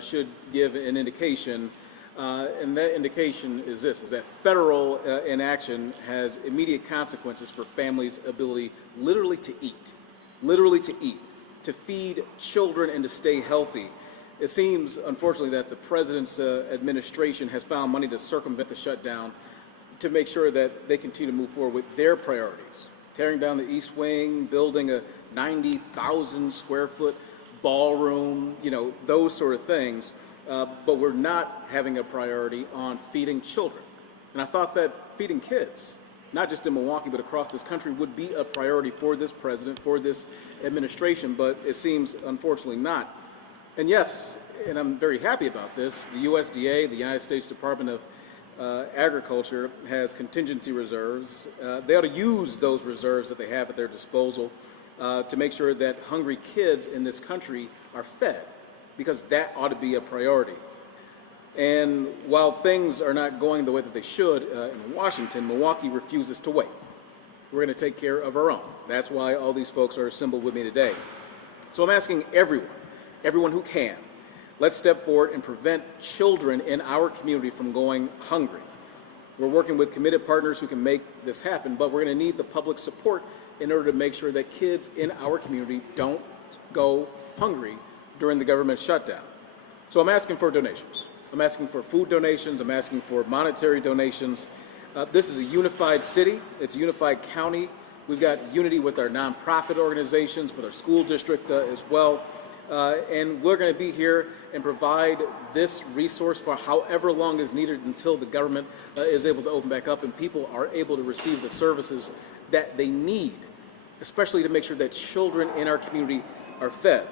should give an indication, and that indication is this, is that federal inaction has immediate consequences for families' ability literally to eat, to feed children and to stay healthy. It seems, unfortunately, that the president's administration has found money to circumvent the shutdown to make sure that they continue to move forward with their priorities. Tearing down the East Wing, building a 90,000 square foot ballroom, those sort of things. But we're not having a priority on feeding children. And I thought that feeding kids, not just in Milwaukee, but across this country, would be a priority for this president, for this administration, but it seems unfortunately not. And yes, and I'm very happy about this, the USDA, the United States Department of Agriculture, has contingency reserves. They ought to use those reserves that they have at their disposal to make sure that hungry kids in this country are fed, because that ought to be a priority. And while things are not going the way that they should in Washington, Milwaukee refuses to wait. We're going to take care of our own. That's why all these folks are assembled with me today. So I'm asking everyone who can, let's step forward and prevent children in our community from going hungry. We're working with committed partners who can make this happen, but we're going to need the public support in order to make sure that kids in our community don't go hungry during the government shutdown. So I'm asking for donations. I'm asking for food donations. I'm asking for monetary donations. This is a unified city. It's a unified county. We've got unity with our nonprofit organizations, with our school district as well. And we're going to be here and provide this resource for however long is needed until the government is able to open back up and people are able to receive the services that they need, especially to make sure that children in our community are fed.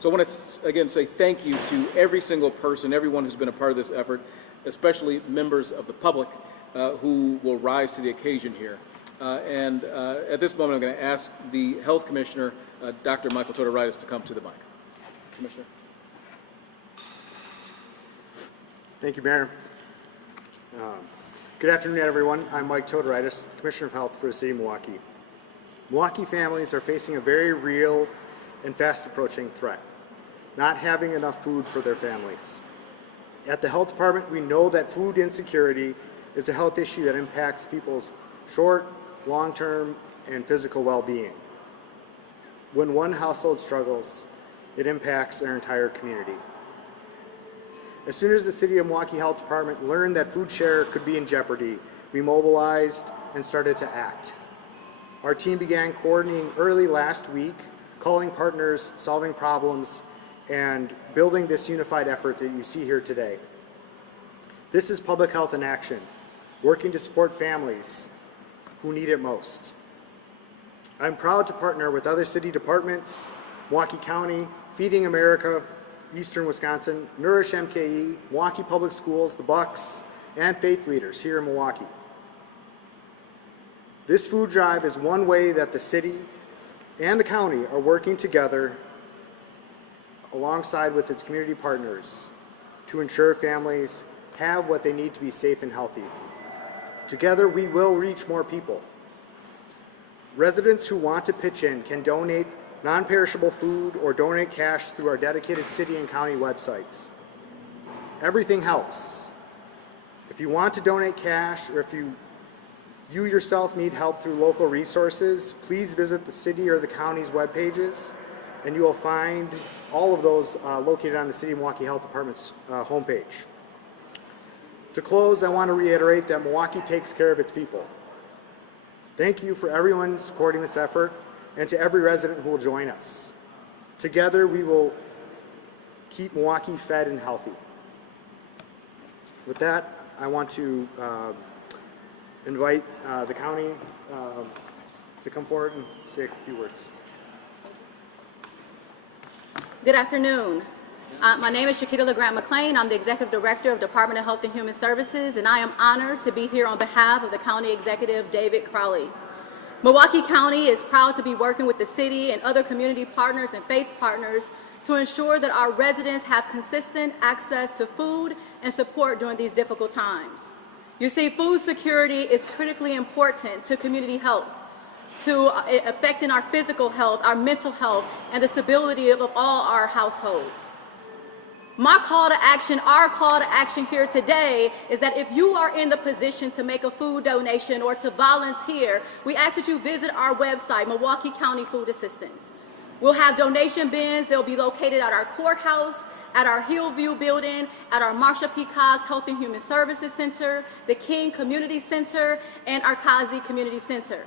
So I want to again say thank you to every single person, everyone who's been a part of this effort, especially members of the public who will rise to the occasion here. And at this moment, I'm going to ask the Health Commissioner, Dr. Michael Todoritis, to come to the mic. Commissioner. Thank you, Mayor. Good afternoon, everyone. I'm Mike Todoritis, Commissioner of Health for the City of Milwaukee. Milwaukee families are facing a very real and fast-approaching threat, not having enough food for their families. At the Health Department, we know that food insecurity is a health issue that impacts people's short, long-term, and physical well-being. When one household struggles, it impacts their entire community. As soon as the City of Milwaukee Health Department learned that FoodShare could be in jeopardy, we mobilized and started to act. Our team began coordinating early last week, calling partners, solving problems, and building this unified effort that you see here today. This is public health in action, working to support families who need it most. I'm proud to partner with other city departments, Milwaukee County, Feeding America, Eastern Wisconsin, Nourish MKE, Milwaukee Public Schools, the Bucks, and faith leaders here in Milwaukee. This food drive is one way that the city and the county are working together alongside with its community partners to ensure families have what they need to be safe and healthy. Together, we will reach more people. Residents who want to pitch in can donate non-perishable food or donate cash through our dedicated city and county websites. Everything helps. If you want to donate cash, or if you yourself need help through local resources, please visit the city or the county's web pages, and you will find all of those located on the City of Milwaukee Health Department's homepage. To close, I want to reiterate that Milwaukee takes care of its people. Thank you for everyone supporting this effort, and to every resident who will join us. Together, we will keep Milwaukee fed and healthy. With that, I want to invite the county to come forward and say a few words. Good afternoon. My name is Shakita LeGrant McClain. I'm the Executive Director of Department of Health and Human Services, and I am honored to be here on behalf of the County Executive, David Crowley. Milwaukee County is proud to be working with the city and other community partners and faith partners to ensure that our residents have consistent access to food and support during these difficult times. You see, food security is critically important to community health, to affecting our physical health, our mental health, and the stability of all our households. My call to action, our call to action here today is that if you are in the position to make a food donation or to volunteer, we ask that you visit our website, Milwaukee County Food Assistance. We'll have donation bins. They'll be located at our courthouse, at our Hillview building, at our Marsha P. Cox Health and Human Services Center, the King Community Center, and our Kazi Community Center.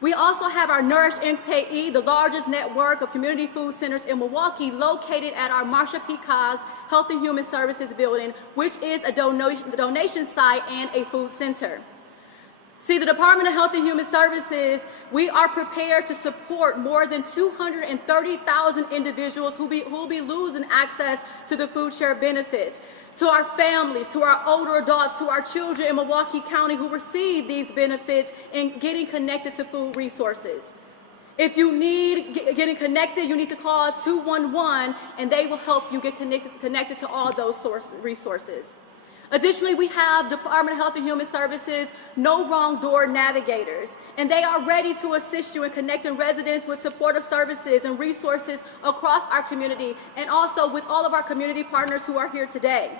We also have our Nourish MKE, the largest network of community food centers in Milwaukee, located at our Marsha P. Cox Health and Human Services building, which is a donation site and a food center. See, the Department of Health and Human Services, we are prepared to support more than 230,000 individuals who will be losing access to the FoodShare benefits. To our families, to our older adults, to our children in Milwaukee County who receive these benefits in getting connected to food resources. If you need getting connected, you need to call 211 and they will help you get connected to all those resources. Additionally, we have Department of Health and Human Services No Wrong Door navigators, and they are ready to assist you in connecting residents with supportive services and resources across our community, and also with all of our community partners who are here today.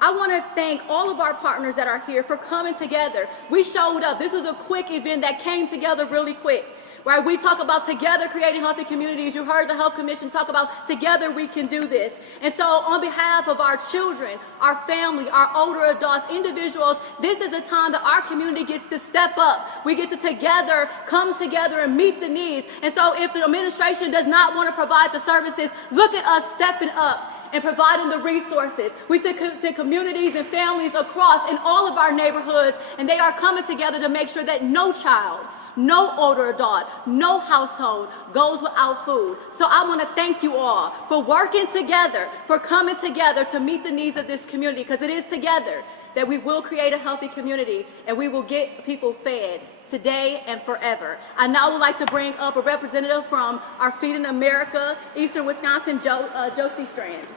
I want to thank all of our partners that are here for coming together. We showed up. This was a quick event that came together really quick. Right? We talk about together creating healthy communities. You heard the Health Commission talk about together we can do this. And so on behalf of our children, our family, our older adults, individuals, this is a time that our community gets to step up. We get to together, come together and meet the needs. And so if the administration does not want to provide the services, look at us stepping up and providing the resources. We send communities and families across in all of our neighborhoods, and they are coming together to make sure that no child, no older adult, no household goes without food. So I want to thank you all for working together, for coming together to meet the needs of this community, because it is together that we will create a healthy community and we will get people fed today and forever. I now would like to bring up a representative from our Feeding America, Eastern Wisconsin, Josie Strand.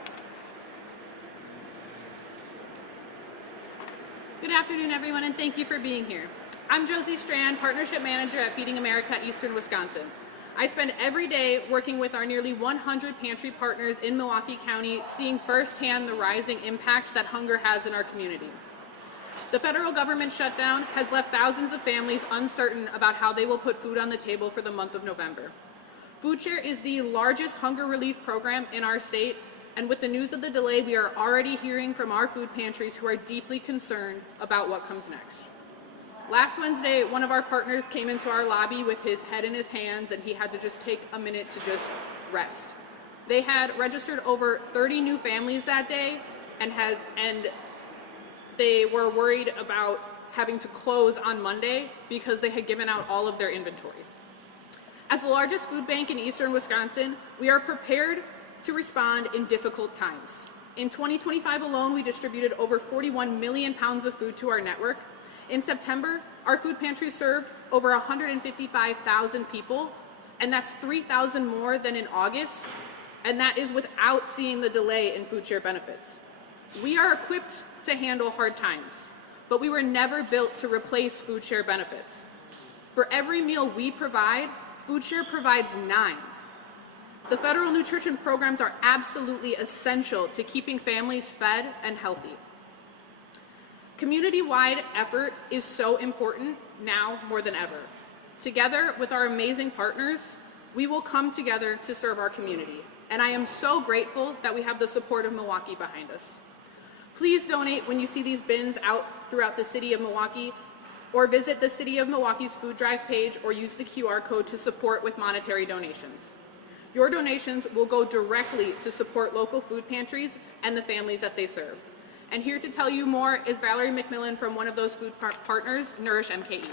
Good afternoon, everyone, and thank you for being here. I'm Josie Strand, Partnership Manager at Feeding America, Eastern Wisconsin. I spend every day working with our nearly 100 pantry partners in Milwaukee County, seeing firsthand the rising impact that hunger has in our community. The federal government shutdown has left thousands of families uncertain about how they will put food on the table for the month of November. FoodShare is the largest hunger relief program in our state, and with the news of the delay, we are already hearing from our food pantries who are deeply concerned about what comes next. Last Wednesday, one of our partners came into our lobby with his head in his hands, and he had to just take a minute to just rest. They had registered over 30 new families that day, and they were worried about having to close on Monday because they had given out all of their inventory. As the largest food bank in Eastern Wisconsin, we are prepared to respond in difficult times. In 2025 alone, we distributed over 41 million pounds of food to our network. In September, our food pantry served over 155,000 people, and that's 3,000 more than in August, and that is without seeing the delay in FoodShare benefits. We are equipped to handle hard times, but we were never built to replace FoodShare benefits. For every meal we provide, FoodShare provides 9. The federal nutrition programs are absolutely essential to keeping families fed and healthy. Community-wide effort is so important now more than ever. Together with our amazing partners, we will come together to serve our community. And I am so grateful that we have the support of Milwaukee behind us. Please donate when you see these bins out throughout the city of Milwaukee, or visit the City of Milwaukee's Food Drive page, or use the QR code to support with monetary donations. Your donations will go directly to support local food pantries and the families that they serve. And here to tell you more is Valerie McMillan from one of those food partners, Nourish MKE.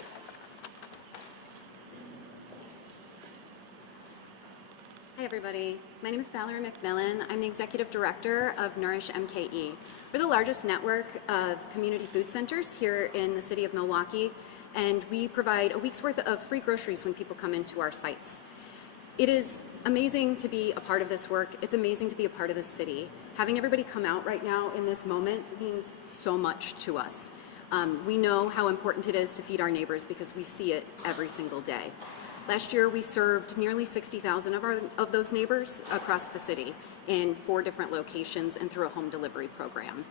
Hi everybody, my name is Valerie McMillan. I'm the Executive Director of Nourish MKE. We're the largest network of community food centers here in the city of Milwaukee, and we provide a week's worth of free groceries when people come into our sites. It is amazing to be a part of this work. It's amazing to be a part of this city. Having everybody come out right now in this moment means so much to us. We know how important it is to feed our neighbors because we see it every single day. Last year, we served nearly 60,000 of those neighbors across the city, in 4 different locations and through a home delivery program.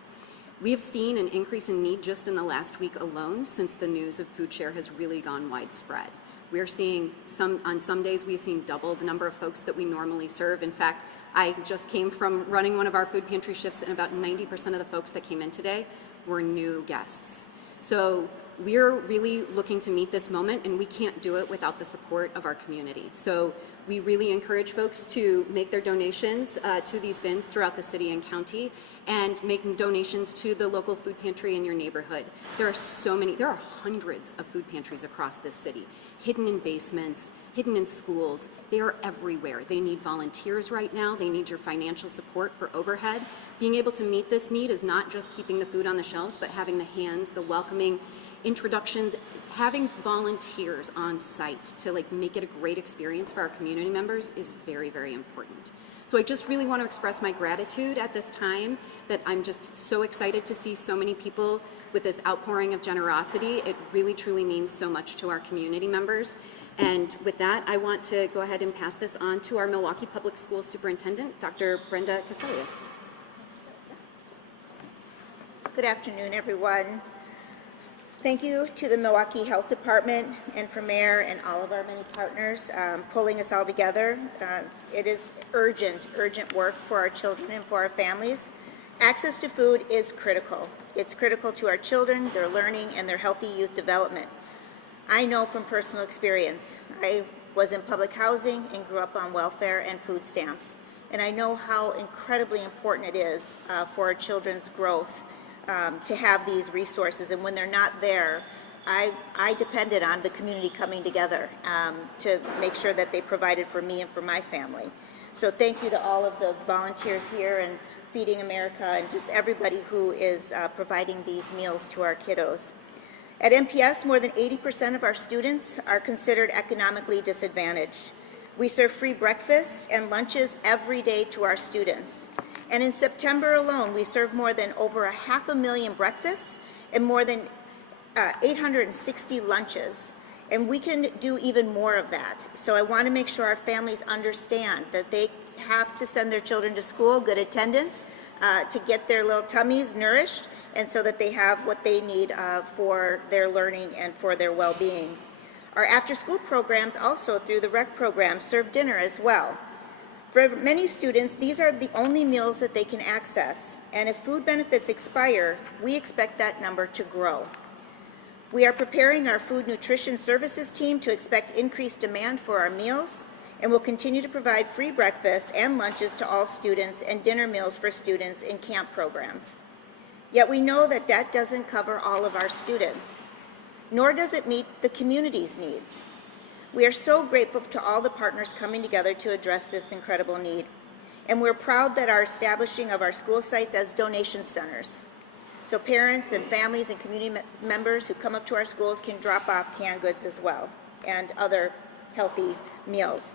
We have seen an increase in need just in the last week alone since the news of FoodShare has really gone widespread. We're seeing on some days we've seen double the number of folks that we normally serve. In fact, I just came from running one of our food pantry shifts, and about 90% of the folks that came in today were new guests. So we're really looking to meet this moment, and we can't do it without the support of our community. So we really encourage folks to make their donations to these bins throughout the city and county, and make donations to the local food pantry in your neighborhood. There are hundreds of food pantries across this city, hidden in basements, hidden in schools. They are everywhere. They need volunteers right now. They need your financial support for overhead. Being able to meet this need is not just keeping the food on the shelves, but having the hands, the welcoming introductions, having volunteers on site to make it a great experience for our community members is very, very important. So I just really want to express my gratitude at this time, that I'm just so excited to see so many people with this outpouring of generosity. It really, truly means so much to our community members. And with that, I want to go ahead and pass this on to our Milwaukee Public Schools Superintendent, Dr. Brenda Caselius. Good afternoon, everyone. Thank you to the Milwaukee Health Department and for Mayor and all of our many partners pulling us all together. It is urgent work for our children and for our families. Access to food is critical. It's critical to our children, their learning, and their healthy youth development. I know from personal experience. I was in public housing and grew up on welfare and food stamps. And I know how incredibly important it is for our children's growth to have these resources. And when they're not there, I depended on the community coming together to make sure that they provided for me and for my family. So thank you to all of the volunteers here and Feeding America and just everybody who is providing these meals to our kiddos. At MPS, more than 80% of our students are considered economically disadvantaged. We serve free breakfast and lunches every day to our students. And in September alone, we served more than over 500,000 breakfasts and more than 860 lunches. And we can do even more of that. So I want to make sure our families understand that they have to send their children to school, good attendance, to get their little tummies nourished, and so that they have what they need for their learning and for their well-being. Our after-school programs also, through the rec program, serve dinner as well. For many students, these are the only meals that they can access, and if food benefits expire, we expect that number to grow. We are preparing our food nutrition services team to expect increased demand for our meals, and will continue to provide free breakfasts and lunches to all students and dinner meals for students in camp programs. Yet we know that that doesn't cover all of our students, nor does it meet the community's needs. We are so grateful to all the partners coming together to address this incredible need, and we're proud that our establishing of our school sites as donation centers, so parents and families and community members who come up to our schools can drop off canned goods as well, and other healthy meals.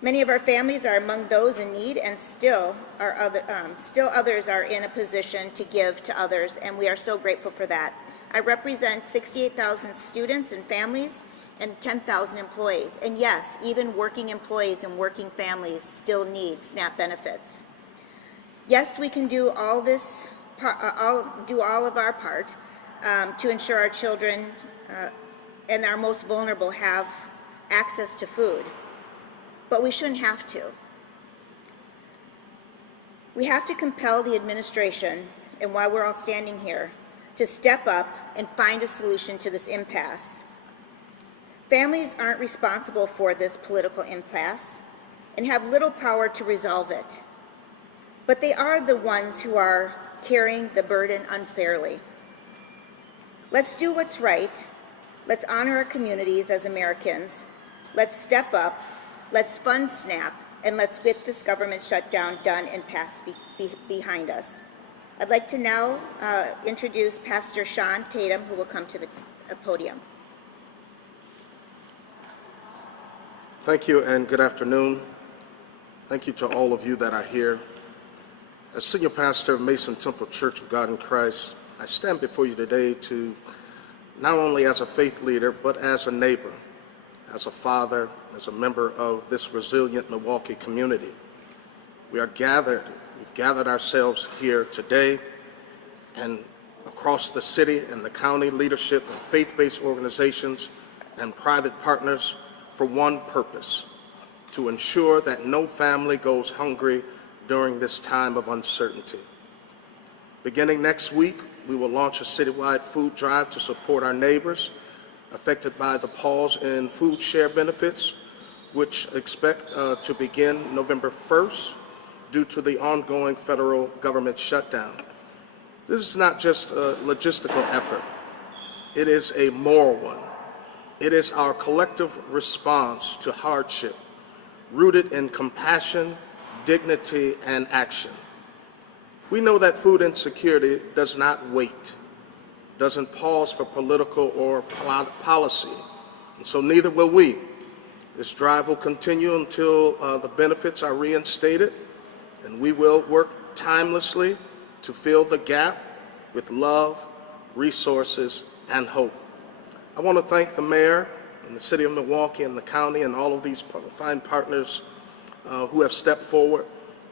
Many of our families are among those in need, and still others are in a position to give to others, and we are so grateful for that. I represent 68,000 students and families and 10,000 employees, and yes, even working employees and working families still need SNAP benefits. Yes, we can do all this, do all of our part to ensure our children and our most vulnerable have access to food. But we shouldn't have to. We have to compel the administration, and while we're all standing here, to step up and find a solution to this impasse. Families aren't responsible for this political impasse and have little power to resolve it. But they are the ones who are carrying the burden unfairly. Let's do what's right. Let's honor our communities as Americans. Let's step up. Let's fund SNAP, and let's get this government shutdown done and passed behind us. I'd like to now introduce Pastor Sean Tatum, who will come to the podium. Thank you and good afternoon. Thank you to all of you that are here. As Senior Pastor of Mason Temple Church of God in Christ, I stand before you today to not only as a faith leader, but as a neighbor, as a father, as a member of this resilient Milwaukee community. we've gathered ourselves here today, and across the city and the county, leadership and faith-based organizations and private partners for one purpose: to ensure that no family goes hungry during this time of uncertainty. Beginning next week, we will launch a citywide food drive to support our neighbors affected by the pause in FoodShare benefits, which expect to begin November 1st due to the ongoing federal government shutdown. This is not just a logistical effort. It is a moral one. It is our collective response to hardship, rooted in compassion, dignity, and action. We know that food insecurity does not wait, doesn't pause for political or policy, and so neither will we. This drive will continue until the benefits are reinstated, and we will work tirelessly to fill the gap with love, resources, and hope. I want to thank the mayor and the city of Milwaukee and the county and all of these fine partners who have stepped forward.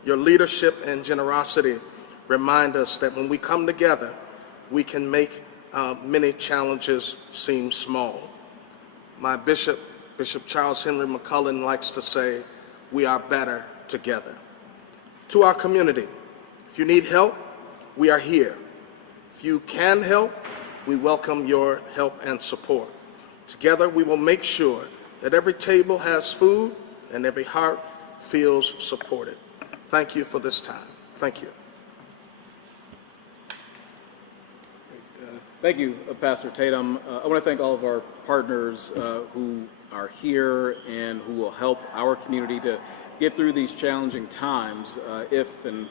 Your leadership and generosity remind us that when we come together, we can make many challenges seem small. My Bishop Charles Henry McCullen, likes to say, we are better together. To our community, if you need help, we are here. If you can help, we welcome your help and support. Together, we will make sure that every table has food and every heart feels supported. Thank you for this time. Thank you. Thank you, Pastor Tatum. I want to thank all of our partners who are here and who will help our community to get through these challenging times if and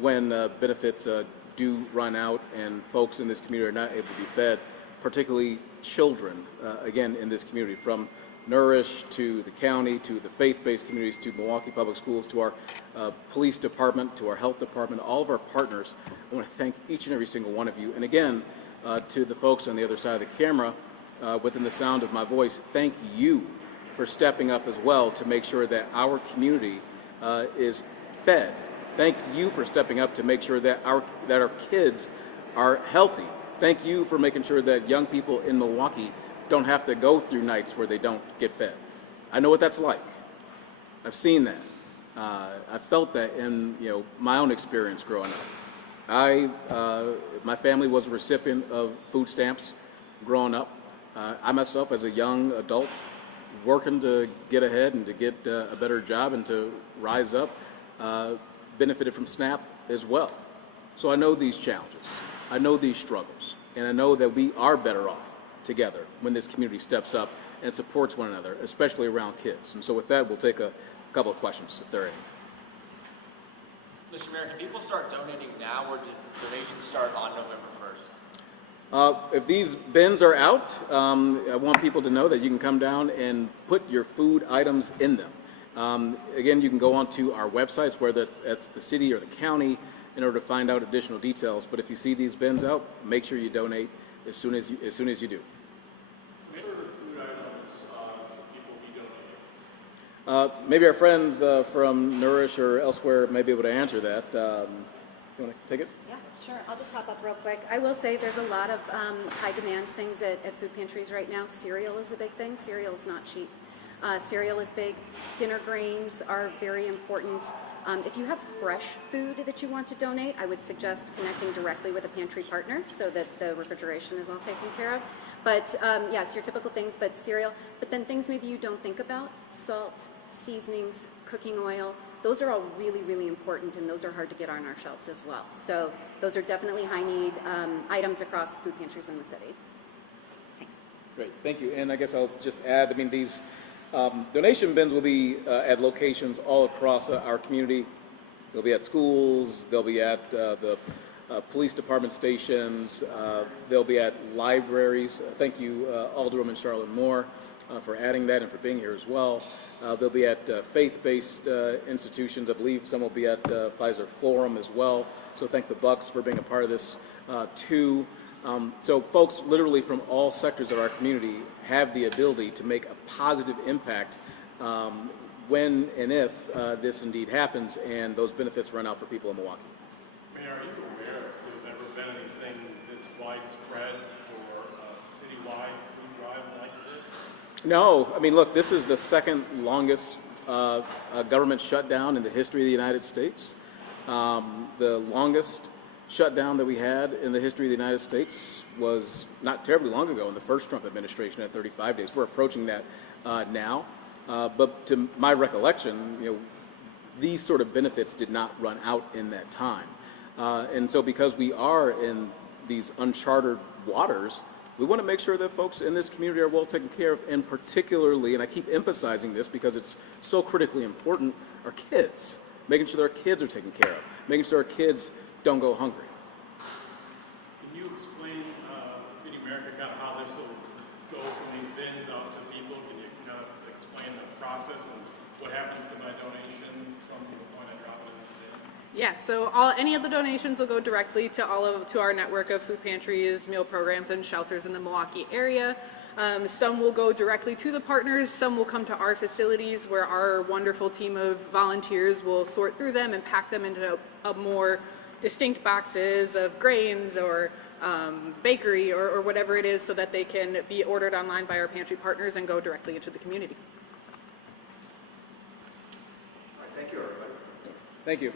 when benefits do run out and folks in this community are not able to be fed, particularly children, again, in this community, from Nourish to the county, to the faith-based communities, to Milwaukee Public Schools, to our police department, to our health department, all of our partners. I want to thank each and every single one of you. And again, to the folks on the other side of the camera, within the sound of my voice, thank you for stepping up as well to make sure that our community is fed. Thank you for stepping up to make sure that our kids are healthy. Thank you for making sure that young people in Milwaukee don't have to go through nights where they don't get fed. I know what that's like. I've seen that. I felt that in my own experience growing up. My family was a recipient of food stamps growing up. I myself, as a young adult, working to get ahead and to get a better job and to rise up, benefited from SNAP as well. So I know these challenges, I know these struggles, and I know that we are better off together when this community steps up and supports one another, especially around kids. And so with that, we'll take a couple of questions, if there are any. Mr. Mayor, can people start donating now, or did donations start on November 1st? If these bins are out, I want people to know that you can come down and put your food items in them. Again, you can go onto our websites, whether that's the city or the county, in order to find out additional details. But if you see these bins out, make sure you donate as soon as you do. What sort of food items should people be donating? Maybe our friends from Nourish or elsewhere may be able to answer that. You want to take it? Yeah, sure. I'll just pop up real quick. I will say there's a lot of high demand things at food pantries right now. Cereal is a big thing. Cereal is not cheap. Cereal is big. Dinner grains are very important. If you have fresh food that you want to donate, I would suggest connecting directly with a pantry partner so that the refrigeration is all taken care of. But yes, your typical things, but cereal. But then things maybe you don't think about: salt, seasonings, cooking oil. Those are all really, really important, and those are hard to get on our shelves as well. So those are definitely high need items across food pantries in the city. Thanks. Great, thank you. And I guess I'll just add, I mean, these donation bins will be at locations all across our community. They'll be at schools, they'll be at the police department stations, they'll be at libraries. Thank you, Alderwoman Charlotte Moore, for adding that and for being here as well. They'll be at faith-based institutions. I believe some will be at Pfizer Forum as well. So thank the Bucks for being a part of this too. So folks literally from all sectors of our community have the ability to make a positive impact when and if this indeed happens and those benefits run out for people in Milwaukee. Mayor, are you aware if there's ever been anything this widespread or citywide food drive like this? No, I mean, look, this is the second longest government shutdown in the history of the United States. The longest shutdown that we had in the history of the United States was not terribly long ago in the first Trump administration at 35 days. We're approaching that now. But to my recollection, these sort of benefits did not run out in that time. And so because we are in these uncharted waters, we want to make sure that folks in this community are well taken care of, and particularly, and I keep emphasizing this because it's so critically important, our kids. Making sure that our kids are taken care of, making sure our kids don't go hungry. Can you explain, Feeding America, kind of how this will go from these bins out to people? Can you kind of explain the process and what happens to my donation from the point I drop it in the bin? Yeah, so any of the donations will go directly to to our network of food pantries, meal programs, and shelters in the Milwaukee area. Some will go directly to the partners, some will come to our facilities where our wonderful team of volunteers will sort through them and pack them into a more distinct boxes of grains or bakery or whatever it is, so that they can be ordered online by our pantry partners and go directly into the community. All right, thank you, everybody. Thank you.